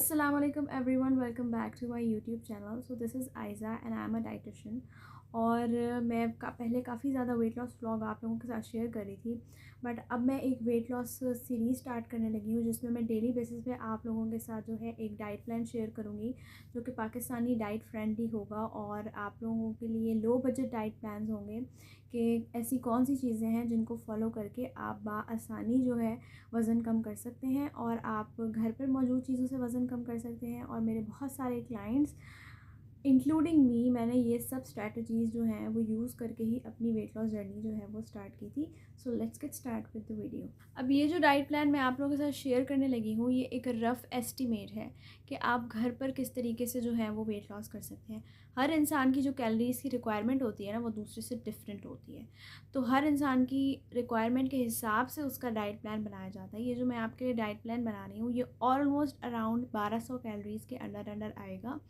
Assalamualaikum everyone, welcome back to my YouTube channel. So this is Aiza and I am a dietitian. और मैं पहले काफ़ी ज़्यादा weight loss vlog आप लोगों के साथ शेयर कर रही थी, बट अब मैं एक वेट लॉस सीरीज़ स्टार्ट करने लगी हूँ जिसमें मैं डेली बेसिस पे आप लोगों के साथ जो है एक डाइट प्लान शेयर करूँगी जो कि पाकिस्तानी डाइट फ्रेंडली होगा और आप लोगों के लिए लो बजट डाइट प्लान होंगे कि ऐसी कौन सी चीज़ें हैं जिनको फॉलो करके आप आसानी जो है वज़न कम कर सकते हैं और आप घर पर मौजूद चीज़ों से वज़न कम कर सकते हैं। और मेरे बहुत सारे क्लाइंट्स इंक्लूडिंग मी, मैंने ये सब स्ट्रैटेजीज़ जो हैं वो यूज़ करके ही अपनी वेट लॉस जर्नी जो है वो स्टार्ट की थी। So let's get start with the video. अब ये जो डाइट प्लान मैं आप लोगों के साथ शेयर करने लगी हूँ, ये एक रफ़ एस्टिमेट है कि आप घर पर किस तरीके से जो है वो वेट लॉस कर सकते हैं। हर इंसान की जो कैलोरीज़ की रिक्वायरमेंट होती है ना, वो दूसरे से डिफरेंट होती है। तो हर इंसान की रिक्वायरमेंट के हिसाब से उसका डाइट प्लान बनाया जाता है। ये जो मैं आपके लिए डाइट प्लान बना रही हूँ, ये ऑलमोस्ट अराउंड 1200 कैलोरीज़ के अंडर आएगा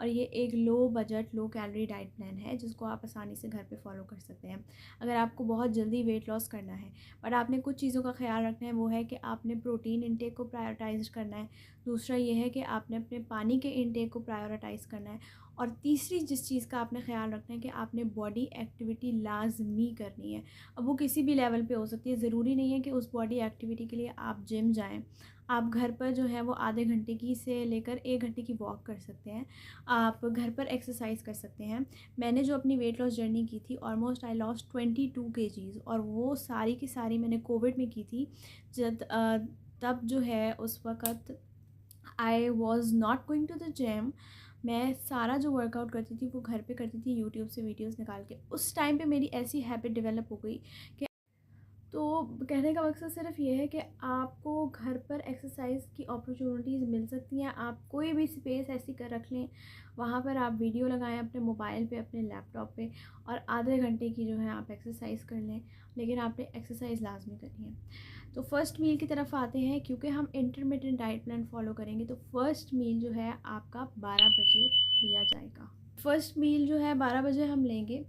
और ये एक low budget low calorie diet plan है जिसको आप आसानी से घर पे फॉलो कर सकते हैं अगर आपको बहुत जल्दी वेट लॉस करना है। बट आपने कुछ चीज़ों का ख्याल रखना है, वो है कि आपने प्रोटीन इंटेक को प्रायोरिटाइज करना है। दूसरा ये है कि आपने अपने पानी के इंटेक को प्रायोरिटाइज़ करना है। और तीसरी जिस चीज़ का आपने ख्याल रखना है कि आपने बॉडी एक्टिविटी लाजमी करनी है। अब वो किसी भी लेवल पे हो सकती है, ज़रूरी नहीं है कि उस बॉडी एक्टिविटी के लिए आप जिम जाएं। आप घर पर जो है वो आधे घंटे की से लेकर 1 घंटे की वॉक कर सकते हैं। आप घर पर एक्सरसाइज कर सकते हैं। मैंने जो अपनी वेट लॉस जर्नी की थी, ऑलमोस्ट आई लॉस्ट 22 kgs और वो सारी की सारी मैंने कोविड में की थी। जब तब जो है उस वक़्त I was not going to the gym. मैं सारा जो वर्कआउट करती थी वो घर पे करती थी, यूट्यूब से वीडियोस निकाल के। उस टाइम पे मेरी ऐसी हैबिट डेवलप हो गई कि तो कहने का मकसद सिर्फ ये है कि आपको घर पर एक्सरसाइज की अपॉर्चुनिटीज़ मिल सकती हैं। आप कोई भी स्पेस ऐसी कर रख लें, वहाँ पर आप वीडियो लगाएं अपने मोबाइल पे, अपने लैपटॉप पे, और आधे घंटे की जो है आप एक्सरसाइज कर लें। लेकिन आपने एक्सरसाइज लाजमी करनी है। तो फ़र्स्ट मील की तरफ आते हैं। क्योंकि हम इंटरमिटेंट डाइट प्लान फॉलो करेंगे तो फ़र्स्ट मील जो है आपका 12 बजे लिया जाएगा। फ़र्स्ट मील जो है 12 बजे हम लेंगे।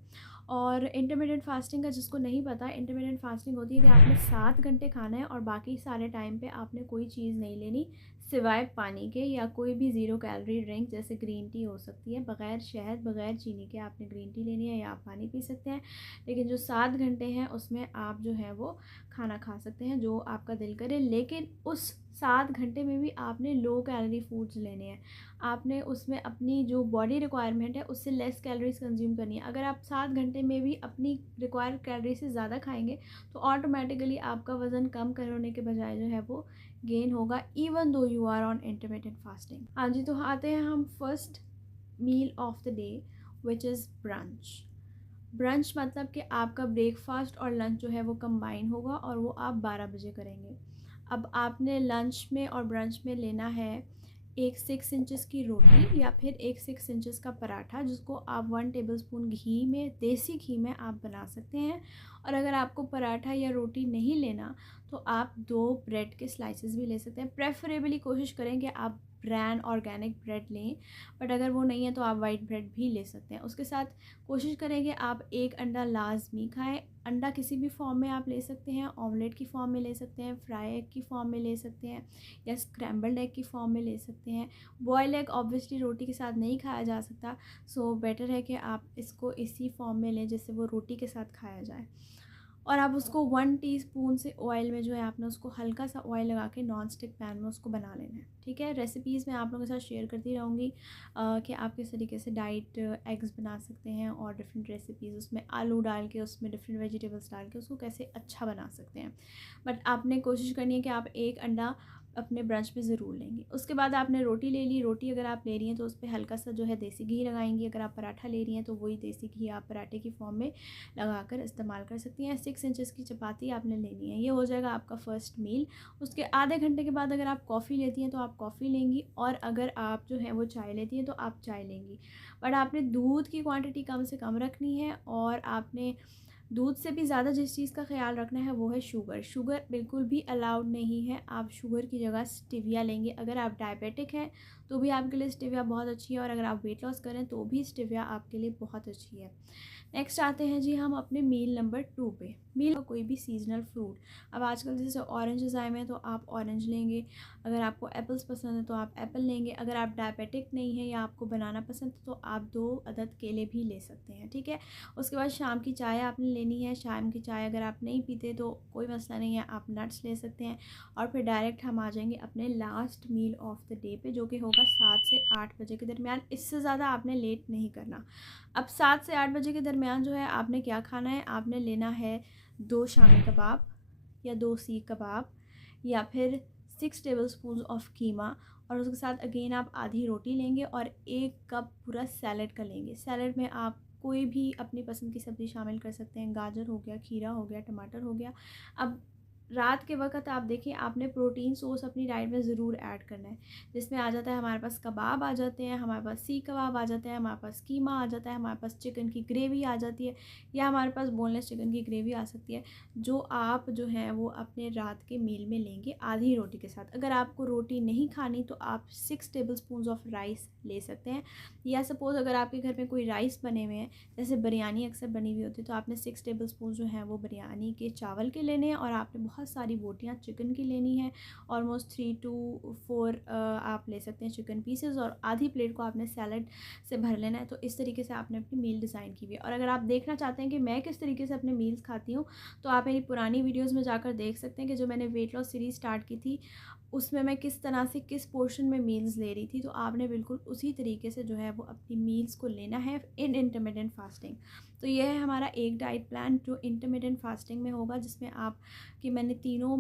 और इंटरमिटेंट फास्टिंग का जिसको नहीं पता, इंटरमिटेंट फास्टिंग होती है कि आपने 7 घंटे खाना है और बाकी सारे टाइम पे आपने कोई चीज़ नहीं लेनी सिवाय पानी के, या कोई भी ज़ीरो कैलोरी ड्रिंक जैसे ग्रीन टी हो सकती है, बग़ैर शहद बग़ैर चीनी के आपने ग्रीन टी लेनी है, या आप पानी पी सकते हैं। लेकिन जो 7 घंटे हैं उसमें आप जो है वो खाना खा सकते हैं जो आपका दिल करे। लेकिन उस 7 घंटे में भी आपने लो कैलोरी फूड्स लेने हैं। आपने उसमें अपनी जो बॉडी रिक्वायरमेंट है उससे लेस कैलोरीज कंज्यूम करनी है। अगर आप 7 घंटे में भी अपनी रिक्वायर्ड कैलोरी से ज़्यादा खाएंगे तो ऑटोमेटिकली आपका वज़न कम करने के बजाय जो है वो गेन होगा, even though you are on intermittent fasting. हाँ जी, तो आते हैं हम first meal of the day which is brunch. Brunch मतलब कि आपका ब्रेकफास्ट और लंच जो है वो कंबाइन होगा और वो आप 12 बजे करेंगे। अब आपने लंच में और ब्रंच में लेना है एक 6 इंचेस की रोटी या फिर एक 6 इंचेस का पराठा, जिसको आप 1 टेबलस्पून घी में, देसी घी में आप बना सकते हैं। और अगर आपको पराठा या रोटी नहीं लेना तो आप 2 ब्रेड के स्लाइसेस भी ले सकते हैं। प्रेफरेबली कोशिश करें कि आप ब्रांड ऑर्गेनिक ब्रेड लें, बट अगर वो नहीं है तो आप वाइट ब्रेड भी ले सकते हैं। उसके साथ कोशिश करें कि आप एक अंडा लाजमी खाएं। अंडा किसी भी फॉर्म में आप ले सकते हैं, ऑमलेट की फॉर्म में ले सकते हैं, फ्राई एग की फॉर्म में ले सकते हैं, या स्क्रैम्बल्ड एग की फॉर्म में ले सकते हैं। बॉयल एग ऑब्वियसली रोटी के साथ नहीं खाया जा सकता, सो बेटर है कि आप इसको इसी फॉर्म में लें जिससे वो रोटी के साथ खाया जाए। और आप उसको 1 टीस्पून से ऑयल में जो है आपने उसको हल्का सा ऑयल लगा के नॉन स्टिक पैन में उसको बना लेना है। ठीक है, रेसिपीज़ मैं आप लोगों के साथ शेयर करती रहूँगी कि आप किस तरीके से डाइट एग्स बना सकते हैं और डिफरेंट रेसिपीज़ उसमें आलू डाल के, उसमें डिफरेंट वेजिटेबल्स डाल के उसको कैसे अच्छा बना सकते हैं। बट आपने कोशिश करनी है कि आप एक अंडा अपने ब्रंच में ज़रूर लेंगे। उसके बाद आपने रोटी ले ली। रोटी अगर आप ले रही हैं तो उस पर हल्का सा जो है देसी घी लगाएंगी। अगर आप पराठा ले रही हैं तो वही देसी घी आप पराठे की फॉर्म में लगाकर इस्तेमाल कर सकती हैं। 6 इंचेस की चपाती आपने लेनी है। ये हो जाएगा आपका फ़र्स्ट मील। उसके आधे घंटे के बाद अगर आप कॉफ़ी लेती हैं तो आप कॉफ़ी लेंगी, और अगर आप जो है वो चाय लेती हैं तो आप चाय लेंगी। बट आपने दूध की क्वांटिटी कम से कम रखनी है और आपने दूध से भी ज़्यादा जिस चीज़ का ख्याल रखना है वो है शुगर। शुगर बिल्कुल भी अलाउड नहीं है। आप शुगर की जगह स्टेविया लेंगे। अगर आप डायबिटिक हैं तो भी आपके लिए स्टेविया बहुत अच्छी है, और अगर आप वेट लॉस करें तो भी स्टेविया आपके लिए बहुत अच्छी है। नेक्स्ट आते हैं जी हम अपने मील नंबर 2 पे। मील का कोई भी सीजनल फ्रूट। अब आजकल जैसे ऑरेंजेस आए हुए हैं तो आप ऑरेंज लेंगे। अगर आपको एप्पल्स पसंद है तो आप एप्पल लेंगे। अगर आप डायबिटिक नहीं है या आपको बनाना पसंद है तो आप 2 अदद केले भी ले सकते हैं, ठीक है। उसके बाद शाम की चाय आपने लेनी है। शाम की चाय अगर आप नहीं पीते तो कोई मसला नहीं है, आप नट्स ले सकते हैं। और फिर डायरेक्ट हम आ जाएंगे अपने last meal of the day पे, जो कि होगा 7 से 8 बजे के दरमियान। इससे ज़्यादा आपने लेट नहीं करना। अब 7 से 8 बजे के दरमियान जो है आपने क्या खाना है, आपने लेना है 2 शामी कबाब या 2 सीख कबाब, या फिर 6 टेबल स्पून ऑफ कीमा, और उसके साथ अगेन आप आधी रोटी लेंगे और 1 कप पूरा सैलड का लेंगे। सैलड में आप कोई भी अपनी पसंद की सब्ज़ी शामिल कर सकते हैं। गाजर हो गया, खीरा हो गया, टमाटर हो गया। अब रात के वक़्त आप देखिए, आपने प्रोटीन सोर्स अपनी डाइट में ज़रूर ऐड करना है, जिसमें आ जाता है हमारे पास कबाब आ जाते हैं, हमारे पास सीख कबाब आ जाते हैं, हमारे पास कीमा आ जाता है, हमारे पास चिकन की ग्रेवी आ जाती है, या हमारे पास बोनलेस चिकन की ग्रेवी आ सकती है, जो आप जो है वो अपने रात के मील में लेंगे आधी रोटी के साथ। अगर आपको रोटी नहीं खानी तो आप 6 टेबल स्पून ऑफ राइस ले सकते हैं, या सपोज़ अगर आपके घर में कोई राइस बने हुए हैं, जैसे बिरयानी अक्सर बनी हुई होती है, तो आपने 6 टेबल स्पून जो है वो बिरयानी के चावल के लेने हैं, और आपने बहुत सारी बोटियाँ चिकन की लेनी है। ऑलमोस्ट 3 to 4 आप ले सकते हैं चिकन पीसेस, और आधी प्लेट को आपने सैलड से भर लेना है। तो इस तरीके से आपने अपनी मील डिज़ाइन की हुई है। और अगर आप देखना चाहते हैं कि मैं किस तरीके से अपने मील्स खाती हूँ, तो आप मेरी पुरानी वीडियोज़ में जाकर देख सकते हैं कि जो मैंने वेट लॉस सीरीज़ स्टार्ट की थी उसमें मैं किस तरह से किस पोर्शन में मील्स ले रही थी। तो आपने बिल्कुल उसी तरीके से जो है वो अपनी मील्स को लेना है इन इंटरमिटेंट फास्टिंग। तो यह है हमारा एक डाइट प्लान जो इंटरमिटेंट फास्टिंग में होगा, जिसमें आप कि मैंने तीनों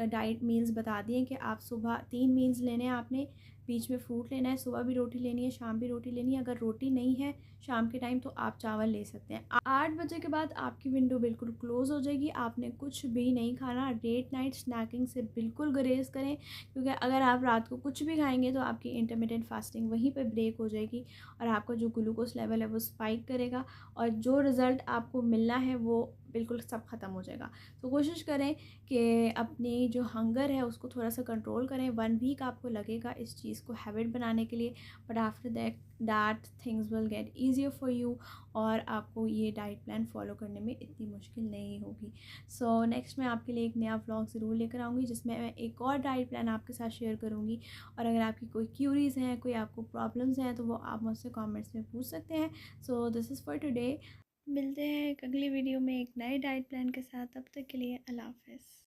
डाइट मील्स बता दिए कि आप सुबह 3 मील्स लेने हैं आपने, बीच में फ्रूट लेना है, सुबह भी रोटी लेनी है, शाम भी रोटी लेनी है। अगर रोटी नहीं है शाम के टाइम तो आप चावल ले सकते हैं। 8 बजे के बाद आपकी विंडो बिल्कुल क्लोज़ हो जाएगी। आपने कुछ भी नहीं खाना। लेट नाइट स्नैकिंग से बिल्कुल गुरेज करें, क्योंकि अगर आप रात को कुछ भी खाएंगे तो आपकी इंटरमिटेंट फास्टिंग वहीं पे ब्रेक हो जाएगी, और आपका जो ग्लूकोज लेवल है वो स्पाइक करेगा, और जो रिज़ल्ट आपको मिलना है वो बिल्कुल सब ख़त्म हो जाएगा। तो कोशिश करें कि अपनी जो हंगर है उसको थोड़ा सा कंट्रोल करें। 1 वीक आपको लगेगा इस चीज़ को हैबिट बनाने के लिए, but after that things will get easier for you, और आपको ये डाइट प्लान फॉलो करने में इतनी मुश्किल नहीं होगी। सो नेक्स्ट मैं आपके लिए एक नया व्लॉग ज़रूर लेकर आऊँगी, जिसमें मैं एक और डाइट प्लान आपके साथ शेयर करूँगी। और अगर आपकी कोई क्यूरीज़ हैं, कोई आपको प्रॉब्लम्स हैं, तो वो आप मुझसे कमेंट्स में पूछ सकते हैं। So this is for today. मिलते हैं एक अगली वीडियो में एक नए डाइट प्लान के साथ। तब तक के लिए अल्लाह हाफ़िज़।